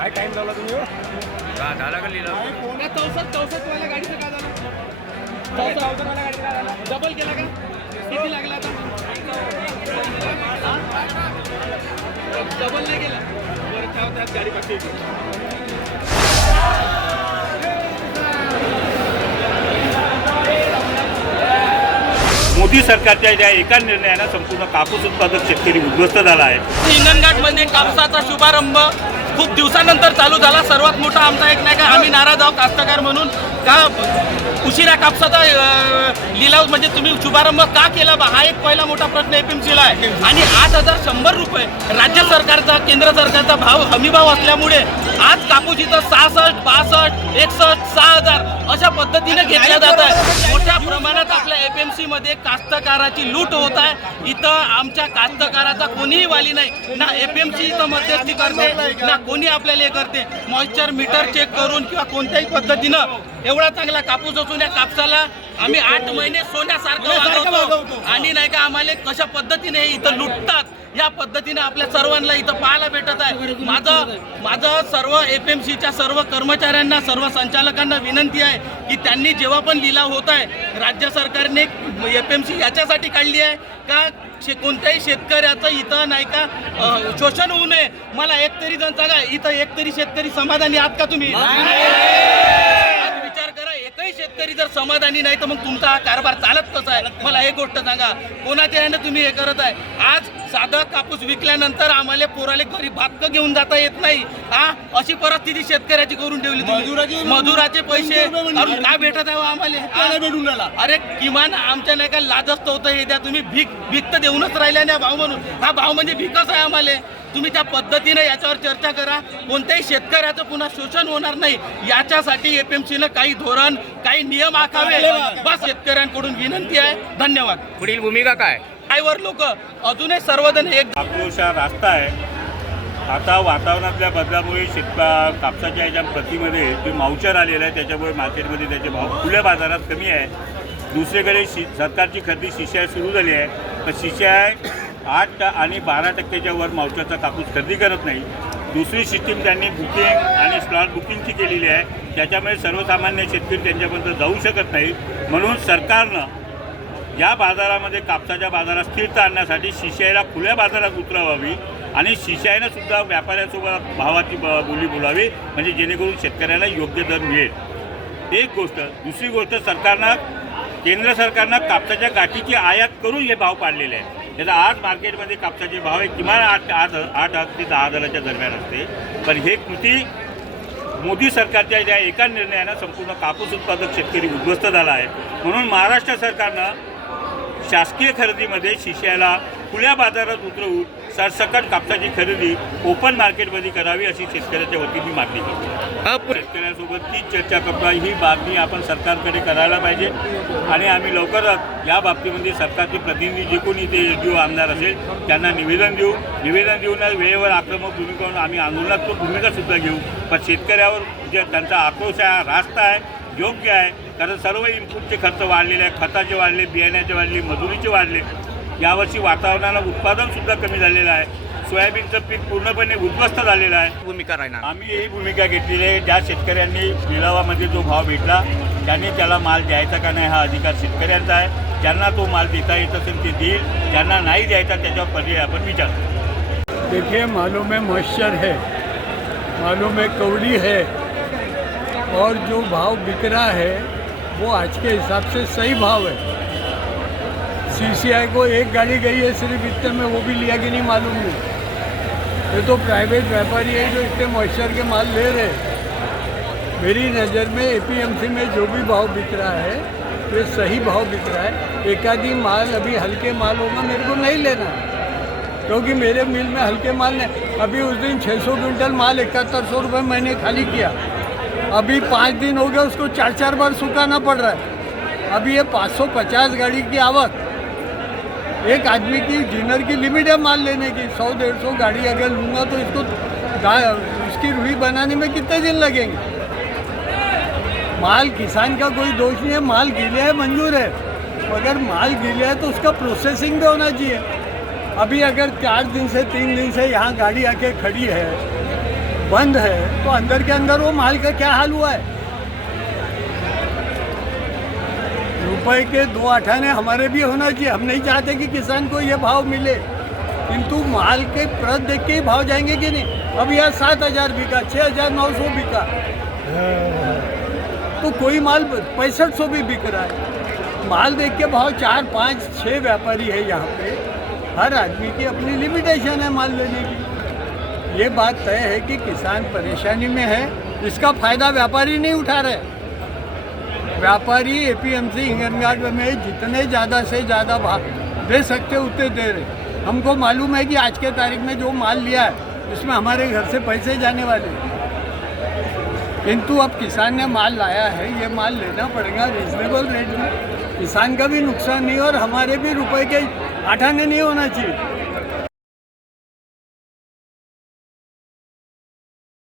काय टाइम लावला तुम्ही हो? झाला का लिहिला? चौसष्ट चौसष्ट वाल्या गाडीचं काय झालं? गाडी? डबल केला का? किती लागला आता? डबल नाही केला. बरं त्यात गाडी इथे. मोदी सरकारच्या ज्या एका निर्णयानं संपूर्ण कापूस उत्पादक शेतकरी उद्ध्वस्त झाला आहे. हिंगणघाटमध्ये कापसाचा शुभारंभ. खूप दिवसानंतर चालू झाला. सर्वात मोठा आमचा एक नाही का आम्ही नाराज आहोत कास्तकार म्हणून. का उशिरा कापसाचा लिलाव म्हणजे तुम्ही शुभारंभ का केला बा? हा एक पहिला मोठा प्रश्न एपीएमसीला आहे. आणि आठ हजार शंभर रुपये राज्य सरकारचा केंद्र सरकारचा भाव हमीभाव असल्यामुळे आज कापूस इथं सहासष्ट बासष्ट एकसष्ट सहा हजार अशा पद्धतीने घेतल्या जात आहे. मोठ्या प्रमाणात आपल्या एपीएमसीमध्ये कास्तकाराची लूट होत आहे. इथं आमच्या कास्तकाराचा कोणीही वाली नाही. ना एपीएमसी इथं मध्यस्थी करते ना कोणी आपल्याला हे करते. मॉइश्चर मीटर चेक करून किंवा कोणत्याही पद्धतीनं एवढा चांगला कापूस असून या कापसाला आम्ही आठ महिने सोन्यासारखं वागवतो. आणि नाही का आम्हाला कशा पद्धतीने इथं लुटतात या पद्धतीने आपल्या सर्वांना इथं पाहायला भेटत आहे. माझं माझं सर्व एफ एम सीच्या सर्व कर्मचाऱ्यांना सर्व संचालकांना विनंती आहे की त्यांनी जेव्हा पण लिलाव होत आहे राज्य सरकारने एफ एम सी याच्यासाठी काढली आहे का? शे कोणत्याही शेतकऱ्याचं इथं नाही का शोषण होऊ नये. मला एक तरी जण सांगा इथं एक तरी शेतकरी समाधानी आहात का तुम्ही आज विचार करा एकही शेतकरी जर समाधानी नाही तर मग तुमचा हा कारभार चालत कसा आहे? मला एक गोष्ट सांगा. कोणाच्या याने तुम्ही हे करत आहे? आज साधा कापूस विकल्यानंतर आम्हाला पोराले घरी भातक घेऊन जाता येत नाही. हा अशी परिस्थिती शेतकऱ्याची करून ठेवली तुम्ही. मजुराचे पैसे अजून काय भेटत आहे हो आम्हाला? अरे किमान आमच्या नाही का लाजस्त होतं हे द्या तुम्ही. भीक भीक तर देऊनच राहिल्या ना भाव म्हणून. हा भाव म्हणजे भीकच आहे आम्हाला. तुम्ही त्या पद्धतीने याच्यावर चर्चा करा. कोणत्याही शेतकऱ्याचं पुन्हा शोषण होणार नाही. याच्यासाठी एपीएमसीनं काही धोरण काही नियम आखावे. बस शेतकऱ्यांकडून विनंती आहे. धन्यवाद. पुढील भूमिका काय? ड्रायव्हर लोक अजूनही सर्वजण एक आक्रोश हा रास्ता आहे. आता वातावरणातल्या बदलामुळे शेतका कापसाच्या ह्याच्या प्रतीमध्ये जे मावचर आलेलं आहे त्याच्यामुळे मार्केटमध्ये त्याचे भाव खुल्या बाजारात कमी आहे. दुसरीकडे शि सरकारची खरेदी शिशाय सुरू झाली आहे. तर शिशाय आठ आणि बारा टक्क्याच्या वर मावशाचा कापूस खरेदी करत नाही. दुसरी सिस्टीम त्यांनी बुकिंग आणि स्लॉट बुकिंगची केलेली आहे. त्याच्यामुळे सर्वसामान्य शेतकरी त्यांच्यापर्यंत जाऊ शकत नाही म्हणून सरकारनं या बाजारामध्ये कापसाच्या बाजारात स्थिरता आणण्यासाठी शिशाईला खुल्या बाजारात उतरवावी आणि शिशाईनं सुद्धा व्यापाऱ्यासोबत भावाची ब- बोली बोलावी म्हणजे जेणेकरून शेतकऱ्याला योग्य दर मिळेल. एक गोष्ट दुसरी गोष्ट सरकारनं केंद्र सरकारनं कापसाच्या गाठीची आयात करून हे भाव पाडलेले आहे त्याचा आज मार्केटमध्ये कापसाचे भाव आहे किमान आठ आठ आठ हजार ते दहा हजाराच्या दरम्यान असते. पण हे कृती मोदी सरकारच्या ज्या एका निर्णयानं संपूर्ण कापूस उत्पादक शेतकरी उद्ध्वस्त झाला आहे. म्हणून महाराष्ट्र सरकारनं शासकीय खरेदीमध्ये शिष्याला खुल्या बाजारात उतरवून सरसकट कापसाची खरेदी ओपन मार्केटमध्ये करावी अशी शेतकऱ्याच्या वतीने मागणी करतो. शेतकऱ्यांसोबत ती चर्चा करतो ही बातमी आपण सरकारकडे करायला पाहिजे आणि आम्ही लवकरच या बाबतीमध्ये सरकारचे प्रतिनिधी जे कोणी ते जो आमदार असेल त्यांना निवेदन देऊ. निवेदन देऊन वेळेवर आक्रमक भूमिका आम्ही आंदोलनात्मक भूमिकासुद्धा घेऊ. पण शेतकऱ्यावर जे त्यांचा आक्रोश आहे रास्त आहे योग्य आहे कारण सर्व इनपुटचे खर्च वाढलेले आहे खताचे वाढले बियाण्याचे वाढले मजुरीचे वाढले यावर्षी वातावरणाला उत्पादनसुद्धा कमी झालेलं आहे. सोयाबीनचं पीक पूर्णपणे उद्ध्वस्त झालेलं आहे. भूमिका राहणार. आम्ही ही भूमिका घेतलेली आहे. ज्या शेतकऱ्यांनी लिलावामध्ये जो भाव भेटला त्यांनी त्याला माल द्यायचा का नाही हा अधिकार शेतकऱ्यांचा आहे. ज्यांना तो माल देता येत असेल ते देईल. ज्यांना नाही द्यायचा त्याच्यावर पर्याय आपण विचार देखिए मालूम है मॉइस्चर है मालूम है कौड़ी है और जो भाव बिक रहा है वो आज के हिसाब से सही भाव है। सीसीआई को एक गाड़ी गई है, सिर्फ़ इतने में वो भी लिया कि नहीं मालूम नहीं ये तो प्राइवेट व्यापारी है जो इतने मॉइस्चर के माल ले रहे मेरी नज़र में एपीएमसी में जो भी भाव बिक रहा है, ये सही भाव बिक रहा है। एक एकाधी माल अभी हल्के माल होगा, मेरे को नहीं लेना। क्योंकि मेरे मिल में हल्के माल ने अभी उस दिन 600 क्विंटल माल इकहत्तर सौ रुपये मैंने खाली किया। अभी पाँच दिन हो गया उसको चार चार बार सुखाना पड़ रहा है। अभी ये 550 गाड़ी की आवक। एक आदमी की डिनर की लिमिट है माल लेने की, सौ, डेढ़ सौ गाड़ी अगर लूँगा तो इसको इसकी रुई बनाने में कितने दिन लगेंगे? माल किसान का कोई दोष नहीं है, माल गीले है, मंजूर है। अगर माल गीले है तो उसका प्रोसेसिंग भी होना चाहिए। अभी अगर चार दिन से तीन दिन से यहाँ गाड़ी आके खड़ी है, बंद है तो अंदर के अंदर वो माल का क्या हाल हुआ है? रुपए के दो अठाने हमारे भी होना चाहिए। हम नहीं चाहते कि किसान को ये भाव मिले। किंतु माल के प्रत देख के भाव जाएँगे कि नहीं? अब यह सात हज़ार बिका छः हज़ार नौ सौ बिका तो कोई माल पैंसठ सौ भी बिक रहा है। माल देख के भाव चार, पाँच छः व्यापारी है यहाँ पे। हर आदमी की अपनी लिमिटेशन है माल लेने की। ये बात तय है कि किसान परेशानी में है। इसका फ़ायदा व्यापारी नहीं उठा रहे। व्यापारी A P M C Hinganghat में जितने ज़्यादा से ज़्यादा भाव दे सकते उतने दे रहे हमको मालूम है कि आज के तारीख में जो माल लिया है उसमें हमारे घर से पैसे जाने वाले किंतु अब किसान ने माल लाया है ये माल लेना पड़ेगा रिजनेबल रेट में। किसान का भी नुकसान नहीं और हमारे भी रुपए के आठाने नहीं होना चाहिए।